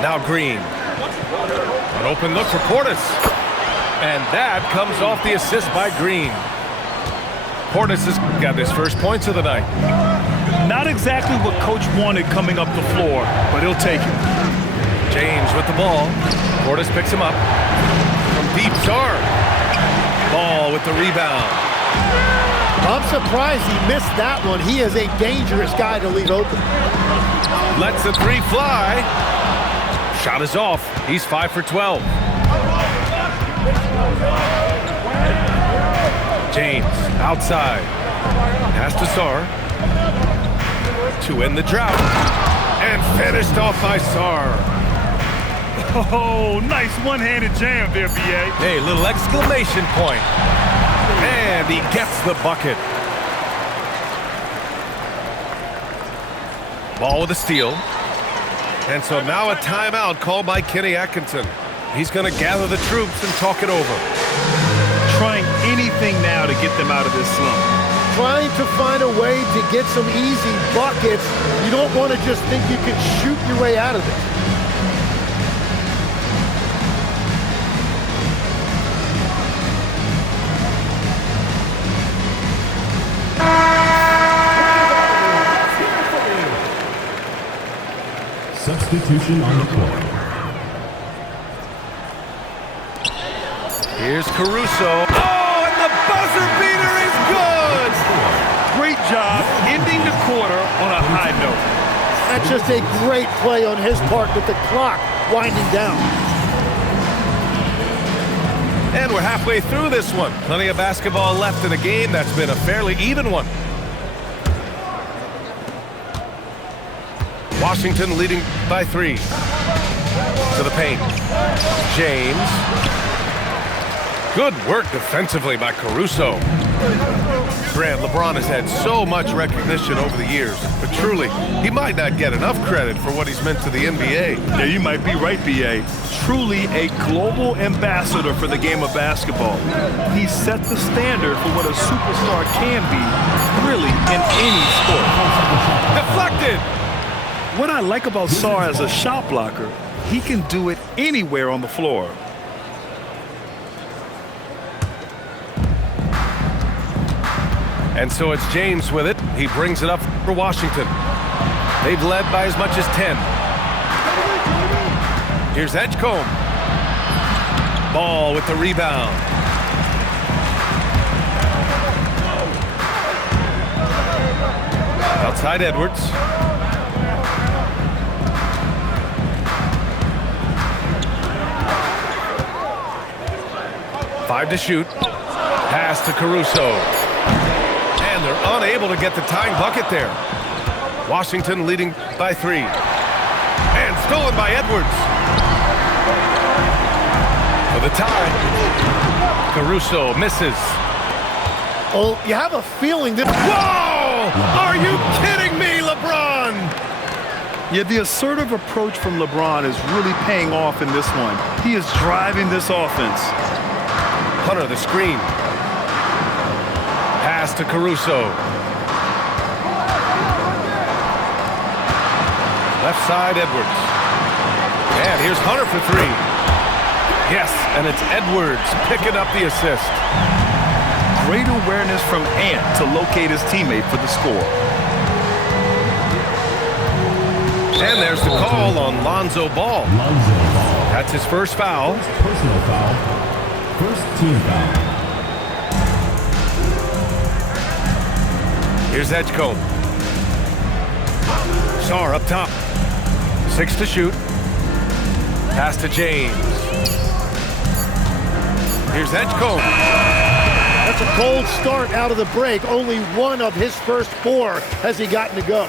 Now Green. An open look for Portis. And that comes off the assist by Green. Portis has got his first points of the night. Not exactly what Coach wanted coming up the floor, but he'll take it. James with the ball. Portis picks him up. From deep, Sar. Ball with the rebound. I'm surprised he missed that one. He is a dangerous guy to leave open. Lets the three fly. Shot is off. He's 5 for 12. James outside. Pass to Sar. To end the drought. And finished off by Sar. Oh, nice one-handed jam there, B.A. Hey, little exclamation point. And he gets the bucket. Ball with a steal. And so now a timeout called by Kenny Atkinson. He's going to gather the troops and talk it over. Trying anything now to get them out of this slump. Trying to find a way to get some easy buckets. You don't want to just think you can shoot your way out of it. Substitution on the court. Here's Caruso. Oh, and the buzzer beater is good! Great job ending the quarter on a high note. That's just a great play on his part with the clock winding down. And we're halfway through this one. Plenty of basketball left in a game that's been a fairly even one. Washington leading by 3. To the paint. James. Good work defensively by Caruso. Grant, LeBron has had so much recognition over the years, but truly, he might not get enough credit for what he's meant to the NBA. Yeah, you might be right, B.A. Truly a global ambassador for the game of basketball. He set the standard for what a superstar can be, really, in any sport. Deflected! What I like about Sar as a shot blocker, he can do it anywhere on the floor. And so it's James with it. He brings it up for Washington. They've led by as much as 10. Here's Edgecombe. Ball with the rebound. Outside Edwards. Five to shoot. Pass to Caruso. And they're unable to get the tying bucket there. Washington leading by 3. And stolen by Edwards. For the tie. Caruso misses. Oh, you have a feeling that... Whoa! Are you kidding me, LeBron? Yeah, the assertive approach from LeBron is really paying off in this one. He is driving this offense. Hunter, the screen. Pass to Caruso. Left side, Edwards. And here's Hunter for 3. Yes, and it's Edwards picking up the assist. Great awareness from Ant to locate his teammate for the score. And there's the call on Lonzo Ball. That's his first foul. Personal foul. First team foul. Here's Edgecombe. Sar up top. 6 to shoot. Pass to James. Here's Edgecombe. That's a cold start out of the break. Only one of his first 4 has he gotten to go.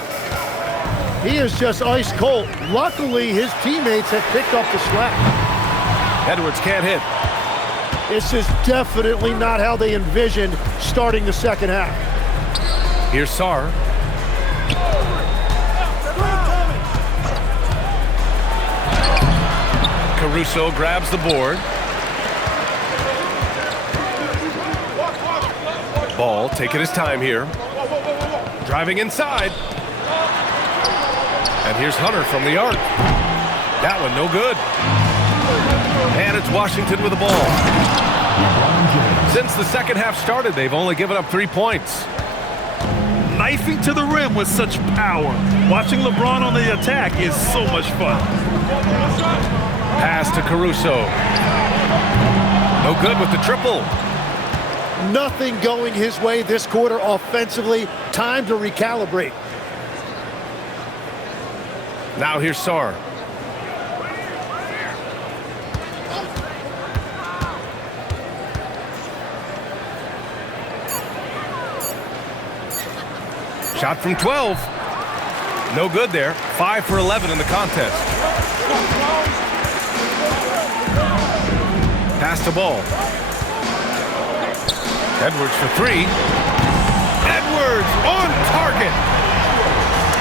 He is just ice cold. Luckily, his teammates have picked up the slack. Edwards can't hit. This is definitely not how they envisioned starting the second half. Here's Sar. Caruso grabs the board. Ball taking his time here. Driving inside. And here's Hunter from the arc. That one no good. And it's Washington with the ball. Since the second half started, they've only given up 3 points. Knifing to the rim with such power. Watching LeBron on the attack is so much fun. Pass to Caruso. No good with the triple. Nothing going his way this quarter offensively. Time to recalibrate. Now here's Sarr. Shot from 12. No good there. 5 for 11 in the contest. Pass the ball. Edwards for 3. Edwards on target.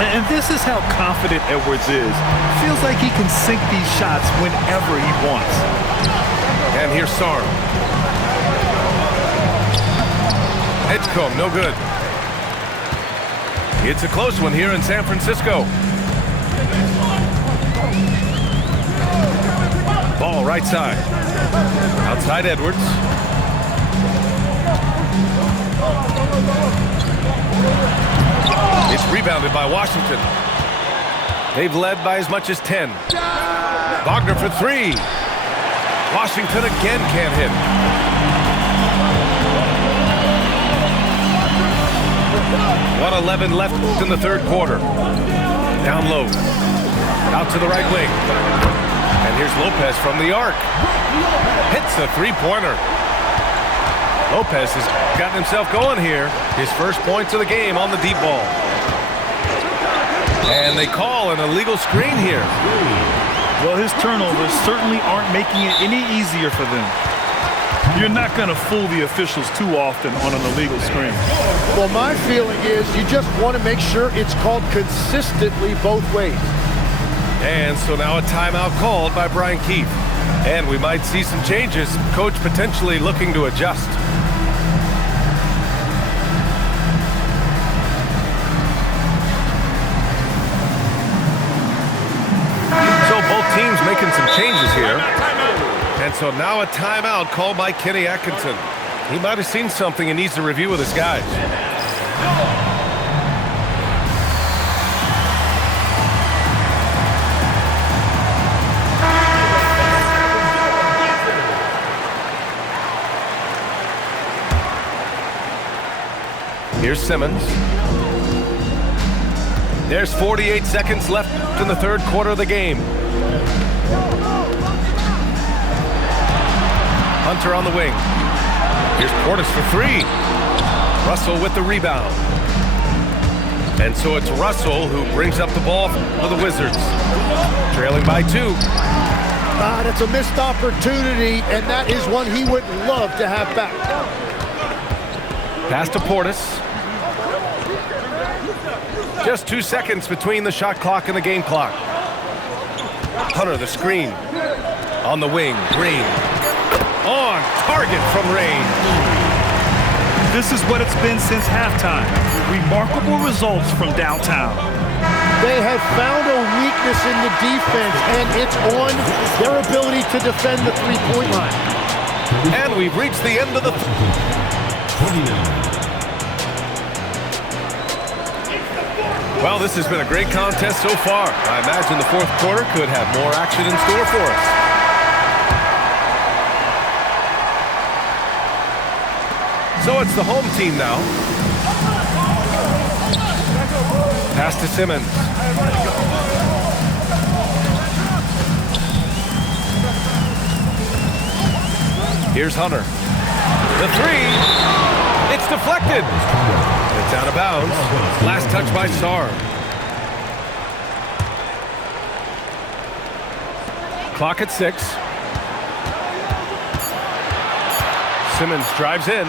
And this is how confident Edwards is. Feels like he can sink these shots whenever he wants. And here's Sarr. Edgecombe, no good. It's a close one here in San Francisco. Ball right side. Outside Edwards. It's rebounded by Washington. They've led by as much as 10. Wagner for 3. Washington again can't hit. .111 left in the third quarter. Down low. Out to the right wing. And here's Lopez from the arc. Hits a three-pointer. Lopez has gotten himself going here. His first points of the game on the deep ball. And they call an illegal screen here. Well, his turnovers certainly aren't making it any easier for them. You're not going to fool the officials too often on an illegal screen. Well, my feeling is you just want to make sure it's called consistently both ways. And so now a timeout called by Brian Keefe. And we might see some changes. Coach potentially looking to adjust. So both teams making some changes here. And so now a timeout called by Kenny Atkinson. He might have seen something and needs to review with his guys. Here's Simmons. There's 48 seconds left in the third quarter of the game. Hunter on the wing. Here's Portis for 3. Russell with the rebound. And so it's Russell who brings up the ball for the Wizards. Trailing by 2. That's a missed opportunity, and that is one he would love to have back. Pass to Portis. Just 2 seconds between the shot clock and the game clock. Hunter, the screen. On the wing, Green. On target from range. This is what it's been since halftime. Remarkable results from downtown. They have found a weakness in the defense, and it's on their ability to defend the three-point line. And we've reached the end of the... 29. Well, this has been a great contest so far. I imagine the fourth quarter could have more action in store for us. So it's the home team now. Pass to Simmons. Here's Hunter. The 3. It's deflected. It's out of bounds. Last touch by Sarr. Clock at 6. Simmons drives in.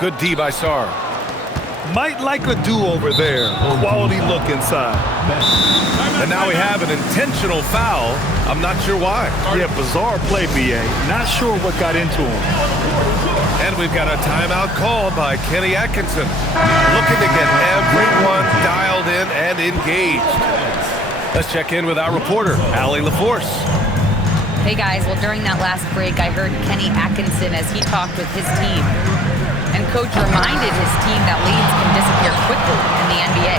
Good D by Sarr. Might like a do-over there. Quality look inside. And now we have an intentional foul. I'm not sure why. Yeah, bizarre play, BA. Not sure what got into him. And we've got a timeout called by Kenny Atkinson. Looking to get everyone dialed in and engaged. Let's check in with our reporter, Allie LaForce. Hey guys, well during that last break I heard Kenny Atkinson as he talked with his team. And coach reminded his team that leads can disappear quickly in the NBA.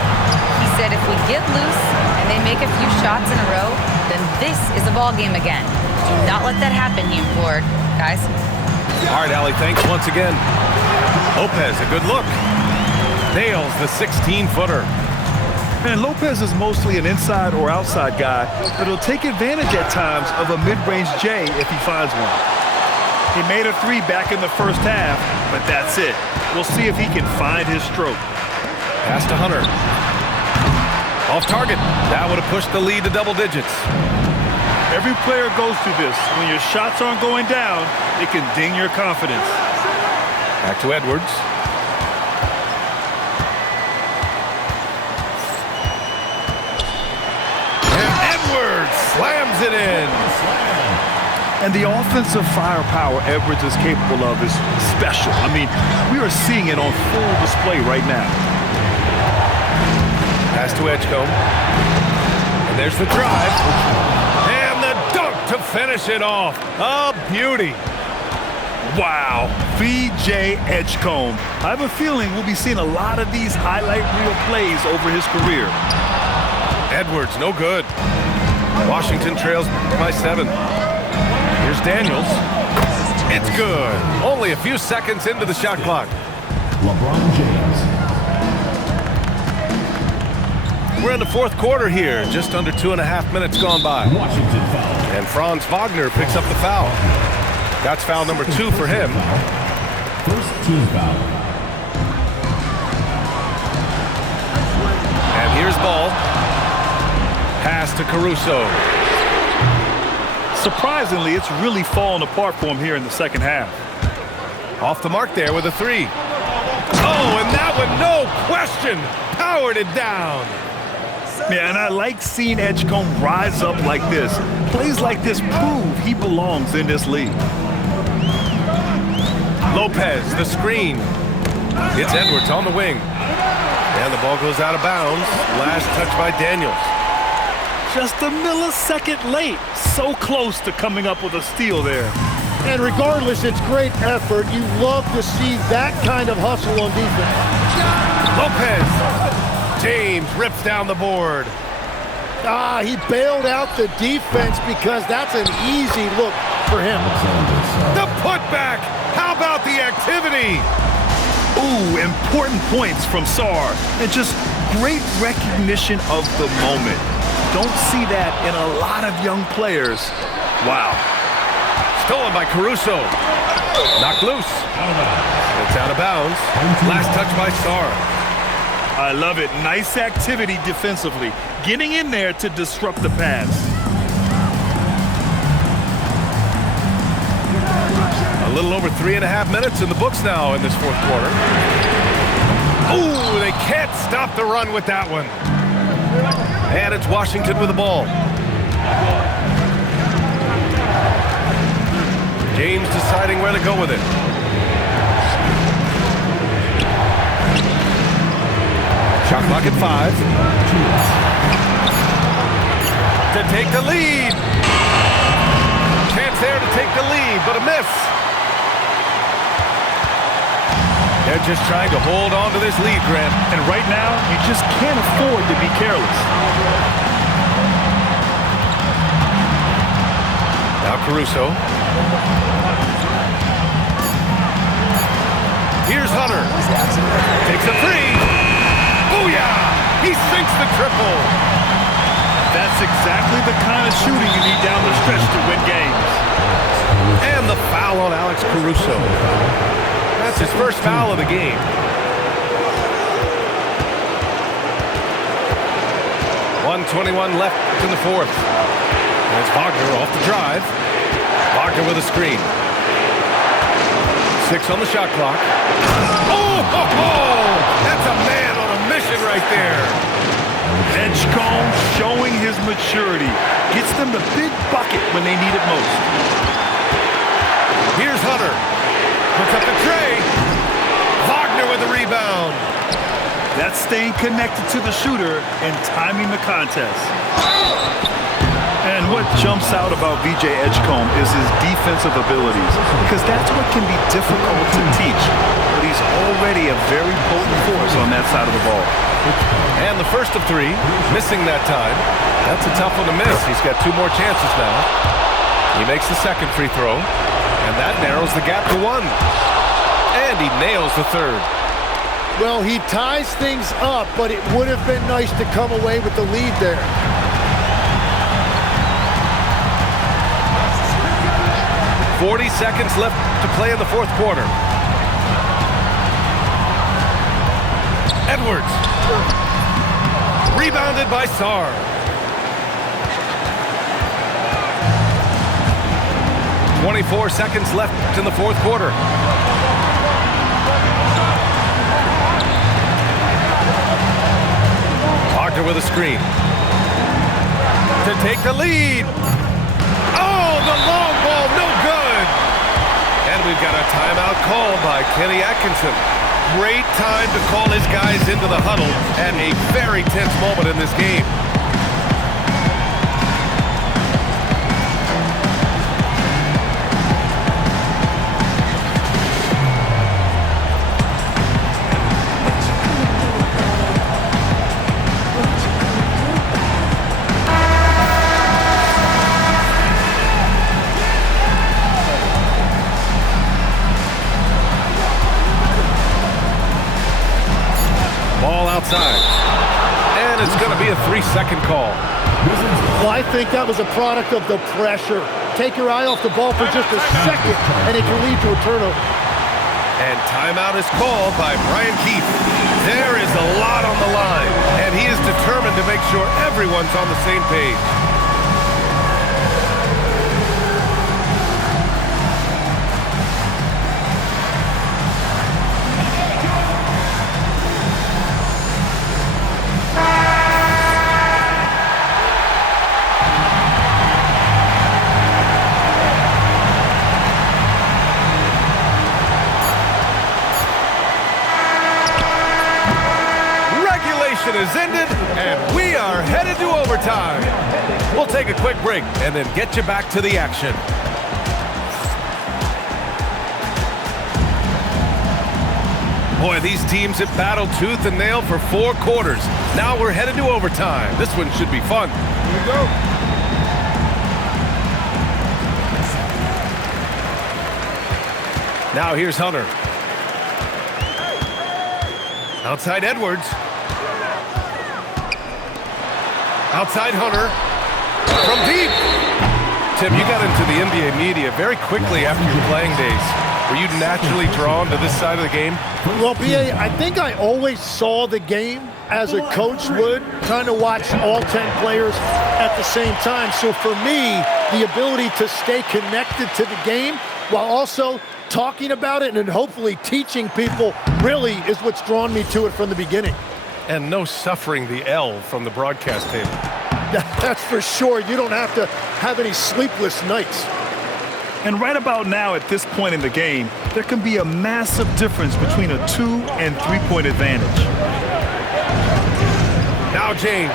He said if we get loose and they make a few shots in a row, then this is a ball game again. Do not let that happen, he implored. Guys. All right, Allie, thanks once again. Lopez, a good look. Nails the 16-footer. Man, Lopez is mostly an inside or outside guy, but he'll take advantage at times of a mid-range J if he finds one. He made a three back in the first half, but that's it. We'll see if he can find his stroke. Pass to Hunter. Off target. That would have pushed the lead to double digits. Every player goes through this. When your shots aren't going down, it can ding your confidence. Back to Edwards. And Edwards slams it in. And the offensive firepower Edwards is capable of is special. I mean, we are seeing it on full display right now. Pass to Edgecombe. And there's the drive. And the dunk to finish it off. A beauty. Wow, VJ Edgecombe. I have a feeling we'll be seeing a lot of these highlight reel plays over his career. Edwards, no good. Washington trails by 7. Here's Daniels. It's good. Only a few seconds into the shot clock. LeBron James. We're in the fourth quarter here. Just under 2.5 minutes gone by. Washington foul. And Franz Wagner picks up the foul. That's foul number 2 for him. First team foul. And here's ball. Pass to Caruso. Surprisingly, it's really fallen apart for him here in the second half. Off the mark there with a 3. Oh, and that one, no question, powered it down. Yeah, and I like seeing Edgecombe rise up like this. Plays like this prove he belongs in this league. Lopez, the screen. It's Edwards on the wing. And the ball goes out of bounds. Last touch by Daniels. Just a millisecond late. So close to coming up with a steal there. And regardless, it's great effort. You love to see that kind of hustle on defense. Lopez. James rips down the board. He bailed out the defense because that's an easy look for him. The putback. How about the activity? Ooh, important points from Sarr. And just great recognition of the moment. Don't see that in a lot of young players. Wow. Stolen by Caruso. Knocked loose. It's out of bounds. Last touch by Sarr. I love it. Nice activity defensively. Getting in there to disrupt the pass. A little over 3.5 minutes in the books now in this fourth quarter. Ooh, they can't stop the run with that one. And it's Washington with the ball. James deciding where to go with it. Shot clock at 5. To take the lead. Chance there to take the lead, but a miss. They're just trying to hold on to this lead, Grant. And right now, you just can't afford to be careless. Now Caruso. Here's Hunter. Takes a 3. Booyah! He sinks the triple. That's exactly the kind of shooting you need down the stretch to win games. And the foul on Alex Caruso. That's his first foul of the game. .121 left in the fourth. And it's Wagner off the drive. Wagner with a screen. 6 on the shot clock. Oh! That's a man on a mission right there. Edgecombe showing his maturity. Gets them the big bucket when they need it most. Here's Hunter. Puts up the tray. Wagner with the rebound. That's staying connected to the shooter and timing the contest. And what jumps out about VJ Edgecombe is his defensive abilities, because that's what can be difficult to teach. But he's already a very potent force on that side of the ball. And the first of three, missing that time. That's a tough one to miss. He's got 2 more chances now. He makes the second free throw, and that narrows the gap to 1. And he nails the third. Well, he ties things up, but it would have been nice to come away with the lead there. "40 seconds left to play in the fourth quarter. Edwards. Rebounded by Sarr. "24 seconds left in the fourth quarter. Wagner with a screen. To take the lead. Oh, the long ball, no good. And we've got a timeout called by Kenny Atkinson. Great time to call his guys into the huddle at a very tense moment in this game. Outside. And it's going to be a 3-second call. Well, I think that was a product of the pressure. Take your eye off the ball for just a second, and it can lead to a turnover. And timeout is called by Brian Keefe. There is a lot on the line, and he is determined to make sure everyone's on the same page. Is ended, and we are headed to overtime. We'll take a quick break and then get you back to the action. Boy, these teams have battled tooth and nail for 4 quarters. Now we're headed to overtime. This one should be fun. Here we go. Now here's Hunter. Outside Edwards. Outside Hunter. From deep. Tim, you got into the NBA media very quickly after your playing days. Were you naturally drawn to this side of the game? Well, B.A., I think I always saw the game as a coach would, trying to watch all 10 players at the same time. So for me, the ability to stay connected to the game while also talking about it and hopefully teaching people really is what's drawn me to it from the beginning. And no suffering the L from the broadcast table. That's for sure. You don't have to have any sleepless nights. And right about now, at this point in the game, there can be a massive difference between a 2- and 3-point advantage. Now James.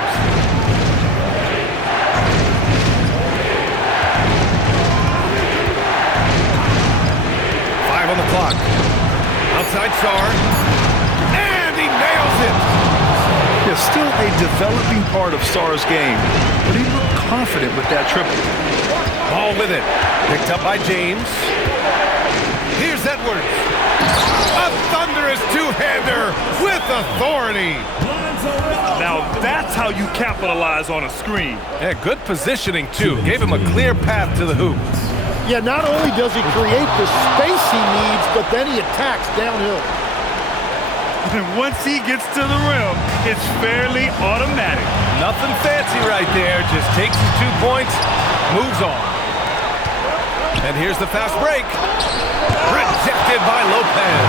On the clock. Outside Sarr. And he nails it. There's still a developing part of Sarr's game, but he looked confident with that triple. Ball with it. Picked up by James. Here's Edwards. A thunderous two-hander with authority. Now that's how you capitalize on a screen. Yeah, good positioning, too. Gave him a clear path to the hoop. Yeah, not only does he create the space he needs, but then he attacks downhill. And once he gets to the rim, it's fairly automatic. Nothing fancy right there. Just takes his 2 points, moves on. And here's the fast break. Rejected by Lopez.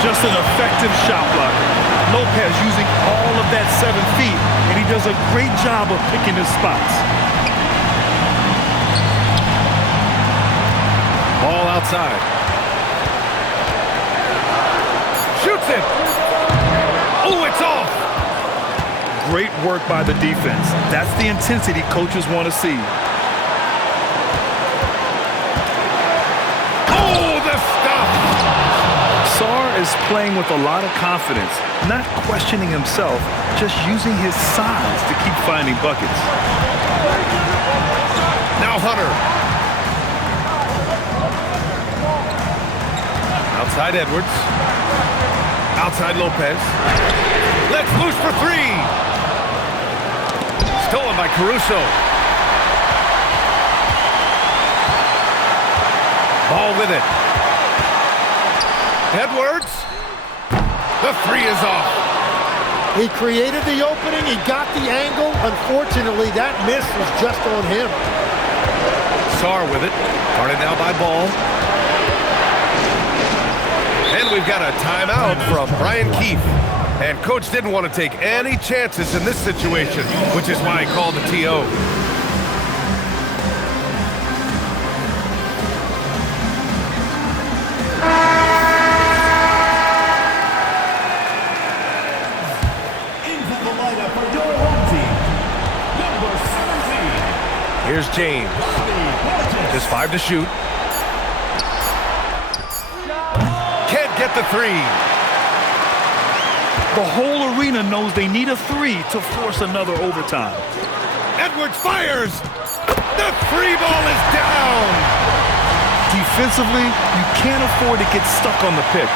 Just an effective shot blocker. Lopez using all of that 7 feet, and he does a great job of picking his spots. Ball outside. Shoots it. Oh, it's off! Great work by the defense. That's the intensity coaches want to see. Oh, the stuff! Sarr is playing with a lot of confidence, not questioning himself, just using his size to keep finding buckets. Now Hunter. Outside Edwards. Outside Lopez. Let's loose for three. Stolen by Caruso. Ball with it. Edwards. The three is off. He created the opening. He got the angle. Unfortunately, that miss was just on him. Sarr with it. Guarded now by Ball. And we've got a timeout from Brian Keefe. And coach didn't want to take any chances in this situation, which is why he called the TO. Into the lineup for your home team, number 17. Here's James. Just 5 to shoot. Can't get the three. The whole arena knows they need a three to force another overtime. Edwards fires. The three ball is down. Defensively, you can't afford to get stuck on the pick.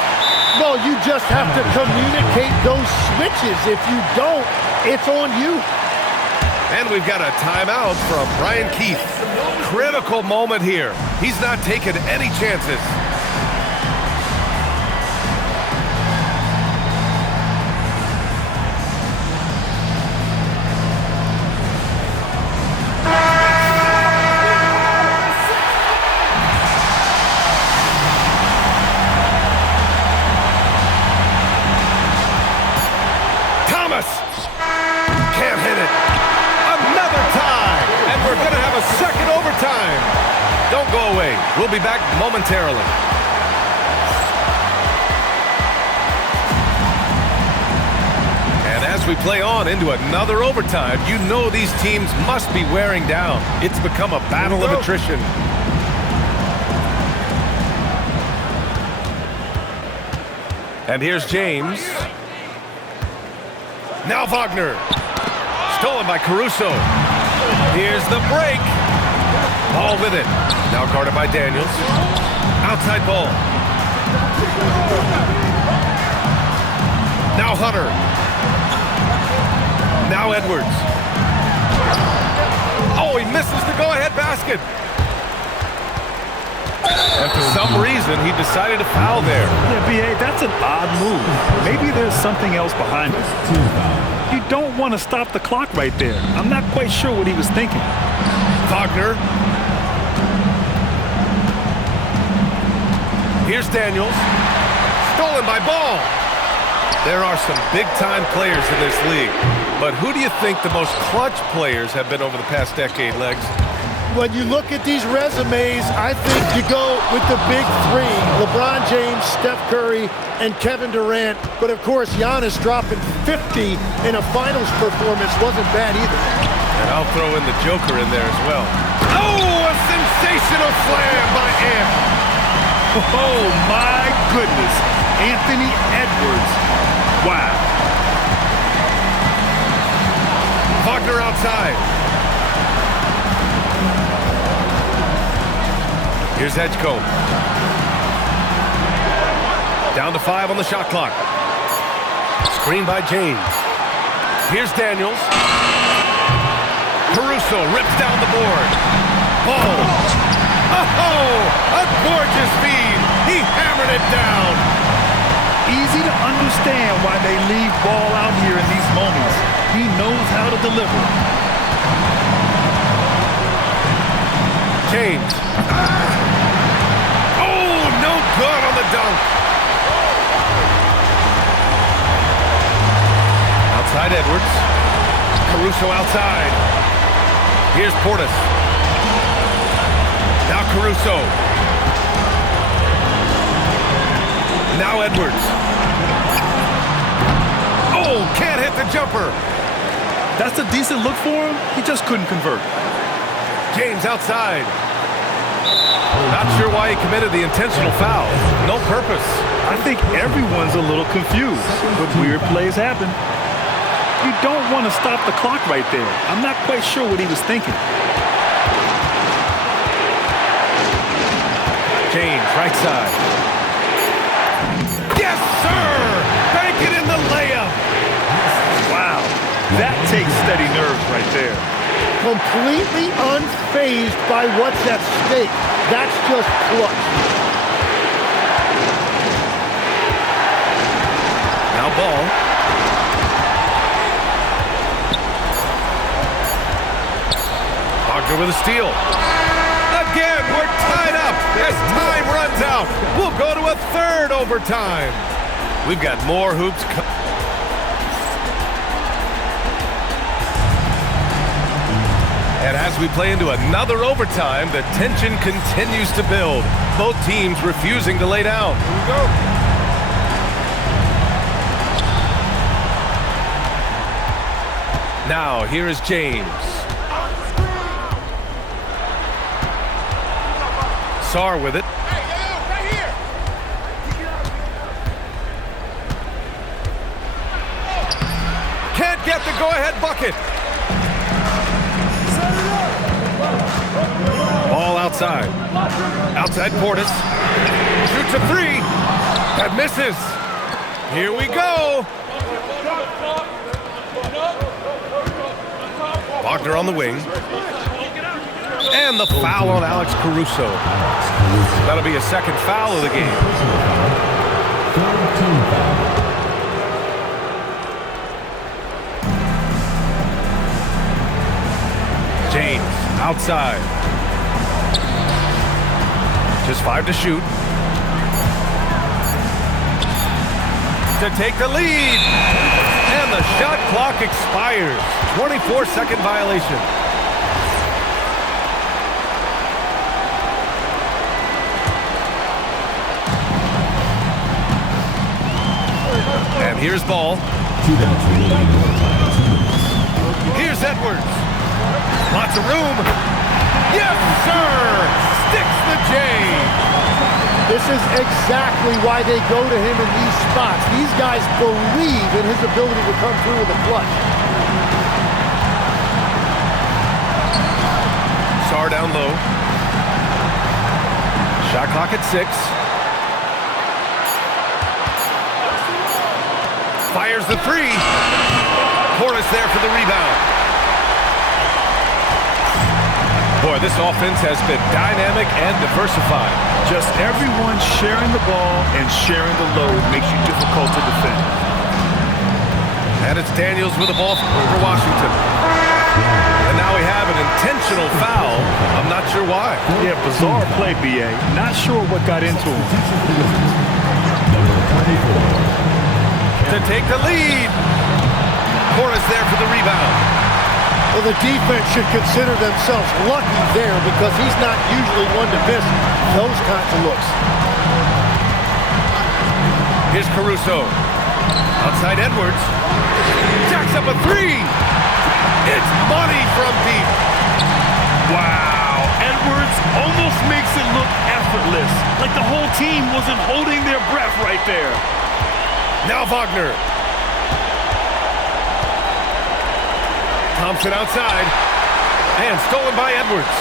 No, you just have to communicate those switches. If you don't, it's on you. And we've got a timeout from Brian Keefe. Critical moment here. He's not taking any chances. Can't hit it. Another tie. And we're going to have a second overtime. Don't go away. We'll be back momentarily. And as we play on into another overtime, you know these teams must be wearing down. It's become a battle of attrition. And here's James. Now Wagner. Stolen by Caruso. Here's the break. Ball with it. Now guarded by Daniels. Outside ball. Now Hunter. Now Edwards. Oh, he misses the go-ahead basket. And for some reason, he decided to foul there. Yeah, B.A., that's an odd move. Maybe there's something else behind it. You don't want to stop the clock right there. I'm not quite sure what he was thinking. Wagner. Here's Daniels. Stolen by Ball. There are some big-time players in this league. But who do you think the most clutch players have been over the past decade, Legs? When you look at these resumes, I think you go with the big three. LeBron James, Steph Curry, and Kevin Durant. But of course, Giannis dropping 50 in a finals performance wasn't bad either. And I'll throw in the Joker in there as well. Oh, a sensational slam by Ant. Oh, my goodness. Anthony Edwards. Wow. Wagner outside. Here's Edgecombe. Down to 5 on the shot clock. Screen by James. Here's Daniels. Caruso rips down the board. Ball. Oh, a gorgeous feed. He hammered it down. Easy to understand why they leave Ball out here in these moments. He knows how to deliver. James. Oh, no good on the dunk. Outside Edwards. Caruso outside. Here's Portis. Now Caruso. Now Edwards. Oh, can't hit the jumper. That's a decent look for him. He just couldn't convert. James outside. Not sure why he committed the intentional foul. No purpose. I think everyone's a little confused, but weird plays happen. You don't want to stop the clock right there. I'm not quite sure what he was thinking. James, right side. Yes, sir! Bank it in the layup. Wow, that takes steady nerves right there. Completely unfazed by what's at stake. That's just clutch. Now ball. Wagner with a steal. Again, we're tied up as time runs out. We'll go to a third overtime. We've got more hoops. And as we play into another overtime, the tension continues to build. Both teams refusing to lay down. Here we go. Now, here is James. Sarr with it. Right here. Can't get the go-ahead bucket. Ball outside. Outside Portis. Shoots a three. That misses. Here we go. Wagner on the wing. And the foul on Alex Caruso. That'll be a second foul of the game. James outside. Just 5 to shoot. To take the lead. And the shot clock expires. 24-second violation. And here's ball. Here's Edwards. Lots of room. Yes, sir! Sticks the J. This is exactly why they go to him in these spots. These guys believe in his ability to come through with a clutch. Sarr down low. Shot clock at 6. Fires the three. Portis there for the rebound. Boy, this offense has been dynamic and diversified. Just everyone sharing the ball and sharing the load makes you difficult to defend. And it's Daniels with the ball for Washington. And now we have an intentional foul. I'm not sure why. Yeah, bizarre play, B.A. Not sure what got into him. To take the lead. Portis there for the rebound. Well, the defense should consider themselves lucky there because he's not usually one to miss those kinds of looks. Here's Caruso. Outside Edwards. Jacks up a three. It's money from deep. Wow, Edwards almost makes it look effortless, like the whole team wasn't holding their breath right there. Now Wagner. Thompson outside. And stolen by Edwards.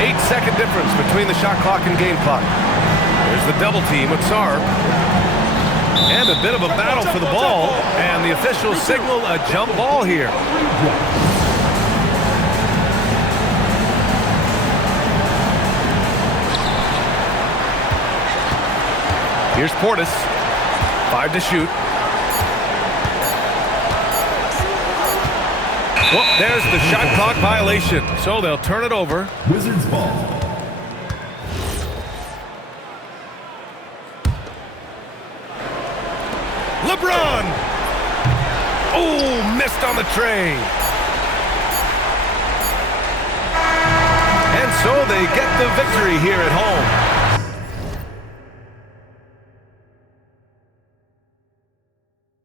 8-second difference between the shot clock and game clock. There's the double team with Sarr. And a bit of a battle for the ball. And the officials signal a jump ball here. Here's Portis. 5 to shoot. Well, there's the shot clock violation. So they'll turn it over. Wizards ball. LeBron! Oh, missed on the tray. And so they get the victory here at home.